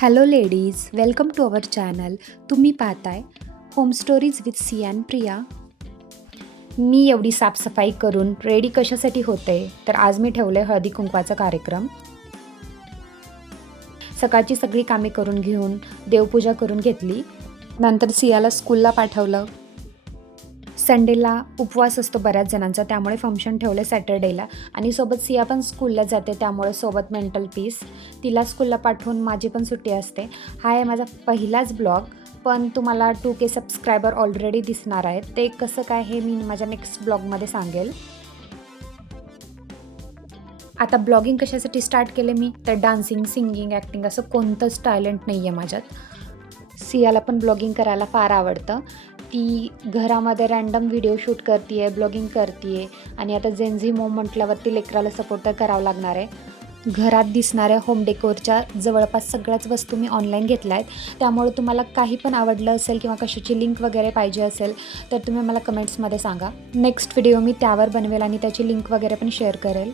Hello ladies, welcome to our channel. तुम्ही पाहताय home stories with Siya आणि प्रिया. मी एवढी साफसफाई करून रेडी कशासाठी होते, तर आज मी ठेवले हळदी कुंकवाचा कार्यक्रम. सकाळची सगळी कामे करून घेऊन देवपूजा करून घेतली. नंतर सियाला स्कूलला पाठवलं. संडेला उपवास असतो बऱ्याच जणांचा, त्यामुळे फंक्शन ठेवले सॅटर्डेला. आणि सोबत सिया पण स्कूलला जाते, त्यामुळे सोबत मेंटल पीस. तिला स्कूलला पाठवून माझी पण सुट्टी असते. हा आहे माझा पहिलाच ब्लॉग, पण तुम्हाला 2K सबस्क्रायबर ऑलरेडी दिसणार आहेत. ते कसं काय हे मी माझ्या नेक्स्ट ब्लॉगमध्ये सांगेल. आता ब्लॉगिंग कशासाठी स्टार्ट केले मी, तर डान्सिंग, सिंगिंग, ॲक्टिंग असं कोणतंच टॅलेंट नाही आहे माझ्यात. सियाला पण ब्लॉगिंग करायला फार आवडतं. ती घरामध्ये रँडम व्हिडिओ शूट करते आहे, ब्लॉगिंग करते आहे. आणि आता जेनझी मॉम म्हटल्यावरती लेकराला सपोर्ट तर करावं लागणार आहे. घरात दिसणाऱ्या होम डेकोरच्या जवळपास सगळ्याच वस्तू मी ऑनलाईन घेतल्या आहेत. त्यामुळे तुम्हाला काही पण आवडलं असेल किंवा कशाची लिंक वगैरे पाहिजे असेल तर तुम्ही मला कमेंट्समध्ये सांगा. नेक्स्ट व्हिडिओ मी त्यावर बनवेल आणि त्याची लिंक वगैरे पण शेअर करेल.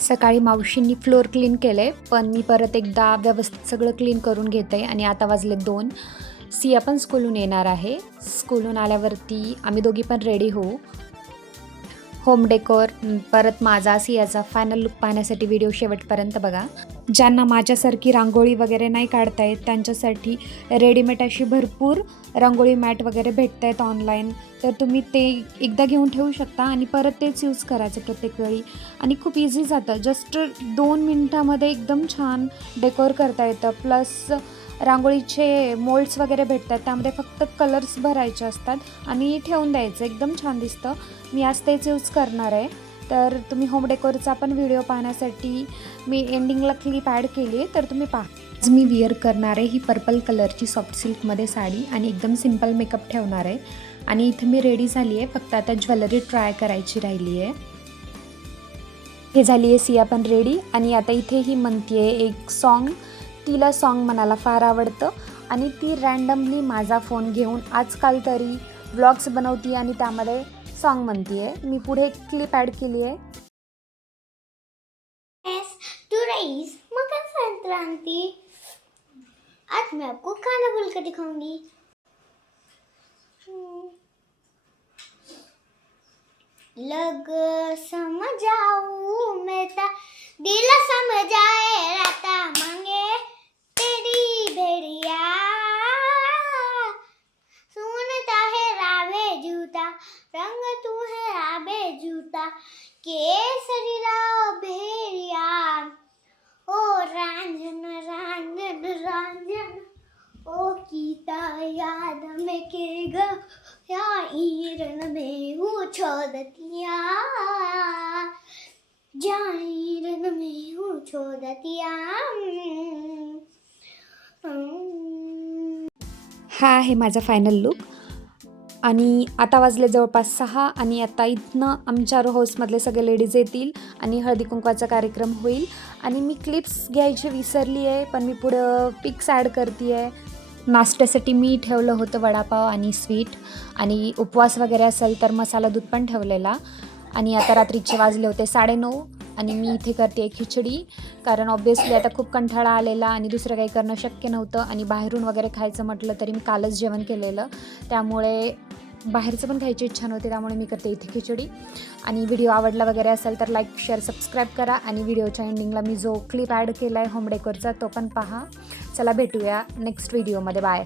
सकाळी मावशींनी फ्लोअर क्लीन केले, पण मी परत एकदा व्यवस्थित सगळं क्लीन करून घेते. आणि आता वाजले 2. सिया पण स्कूलहून येणार आहे. स्कूलहून आल्यावरती आम्ही दोघी पण रेडी होऊ. होम डेकोर परत माझा सियाचा फायनल लुक पाहण्यासाठी व्हिडिओ शेवटपर्यंत बघा. ज्यांना माझ्यासारखी रांगोळी वगैरे नाही काढता येत त्यांच्यासाठी रेडीमेड अशी भरपूर रांगोळी मॅट वगैरे भेटत आहेत ऑनलाईन, तर तुम्ही ते एकदा घेऊन ठेवू शकता आणि परत तेच यूज करायचं प्रत्येक वेळी. आणि खूप इझी जातं, जस्ट 2 मिनटामध्ये एकदम छान डेकोर करता येतं. प्लस रांगोळीचे मोल्ड्स वगैरे भेटतात, त्यामध्ये फक्त कलर्स भरायचे असतात आणि ठेवून द्यायचं, एकदम छान दिसतं. मी आज तेच यूज करणार आहे. तर तुम्ही होम डेकोरचा पण व्हिडिओ पाहण्यासाठी मी एंडिंगला क्लिप ॲड केली आहे, तर तुम्ही पहा. आज मी विअर करणार आहे ही पर्पल कलरची सॉफ्ट सिल्कमध्ये साडी आणि एकदम सिम्पल मेकअप ठेवणार आहे. आणि इथं मी रेडी झाली आहे, फक्त आता ज्वेलरी ट्राय करायची राहिली आहे. हे झाली आहे सिया पण रेडी. आणि आता इथे ही म्हणते आहे एक सॉन्ग. तिला सॉन्ग म्हणायला फार आवडतं आणि ती रँडमली माझा फोन घेऊन आजकाल तरी व्लॉग्स बनवते आणि त्यामध्ये सॉन्ग म्हणते आहे. मी पुढे एक क्लिप ॲड केली आहे. टुडे मकर संक्रांति, आज मैं आपको खाना बोल कर दिखाऊंगी. लग समझाऊं मैं ता दिल समझाए राता मांगे तेरी भेड़िया, सुनता है रावे जूता रंग तू है रावे जूता, केसरी राव भेड़िया ओ रांझन रांझन रांझन ओ कीता याद में के ग या ईरन में हूँ छोड़तिया, जा ईरन में हूँ छोड़तिया. हा आहे माझा फायनल लुक. आणि आता वाजले जवळपास 6 आणि आता इथनं आमच्या रो हाऊसमधले सगळे लेडीज येतील आणि हळदी कुंकवाचा कार्यक्रम होईल. आणि मी क्लिप्स घ्यायची विसरली आहे, पण मी पुढं पिक्स ॲड करते आहे. नाश्त्यासाठी मी ठेवलं होतं वडापाव आणि स्वीट, आणि उपवास वगैरे असेल तर मसाला दूध पण ठेवलेला. आणि आता रात्रीचे वाजले होते 9:30 आणि मी इथे करते खिचडी, कारण ऑब्व्हियसली आता खूप कंटाळा आलेला आणि दुसरं काही करणं शक्य नव्हतं. आणि बाहेरून वगैरे खायचं म्हटलं तरी मी कालच जेवण केलेलं, त्यामुळे बाहेरचं पण खायची इच्छा नव्हती, त्यामुळे मी करते इथे खिचडी. आणि व्हिडिओ आवडला वगैरे असेल तर लाईक, शेअर, सबस्क्राईब करा. आणि व्हिडिओच्या एंडिंगला मी जो क्लिप ॲड केला आहे होम डेकोरचा तो पण पहा. चला भेटूया नेक्स्ट व्हिडिओमध्ये. बाय.